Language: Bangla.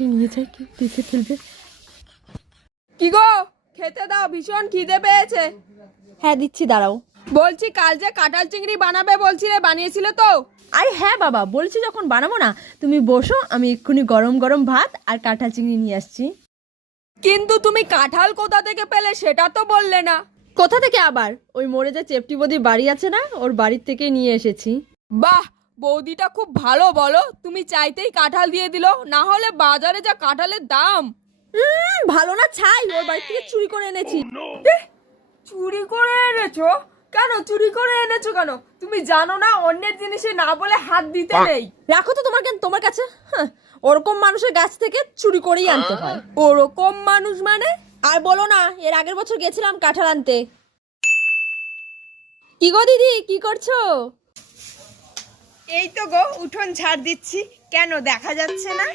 তাড়াতাড়ি নিয়ে যাই, কি দেখে ফেলবে। কি গো, খেতে দাও, ভীষণ খিদে পেয়েছে। হ্যাঁ দিচ্ছি, দাঁড়াও। বলছি কাল যে কাঁঠাল চিংড়ি বানাবে বলছিলে, বানিয়েছিলে তো? আরে হ্যাঁ বাবা, বলছি যখন বানাবো না, তুমি বসো, আমি এক্ষুনি গরম গরম ভাত আর কাঁঠাল চিংড়ি নিয়ে আসছি। কিন্তু তুমি কাঁঠাল কোথা থেকে পেলে সেটা তো বললে না। কোথা থেকে আবার? ওই মোড়ে যে চেপটি বৌদি বাড়ি আছে না, ওর বাড়ির থেকে নিয়ে এসেছি। বাহ, বৌদিটা খুব ভালো বলো, তুমি চাইতেই কাঁঠাল দিয়ে দিলো, না হলে বাজারে যা কাঁঠালের দাম। ভালো না ছাই, ওর বাড়ি থেকে চুরি করে এনেছি। চুরি করে এনেছো? কেন চুরি করে এনেছো কেন? তুমি জানো না অন্যের জিনিসে না বলে হাত দিতে নেই? রাখো তো তোমার কেন তোমার কাছে। হ্যাঁ, ওরকম মানুষের গাছ থেকে চুরি করেই আনতে হয়। ওরকম মানুষ মানে? আর বলো না, এর আগের বছর গেছিলাম কাঁঠাল আনতে। কি গো দিদি, কি করছো? এই তো গো, উঠোন ঝাড় দিচ্ছি। কেন দেখা যাচ্ছে না?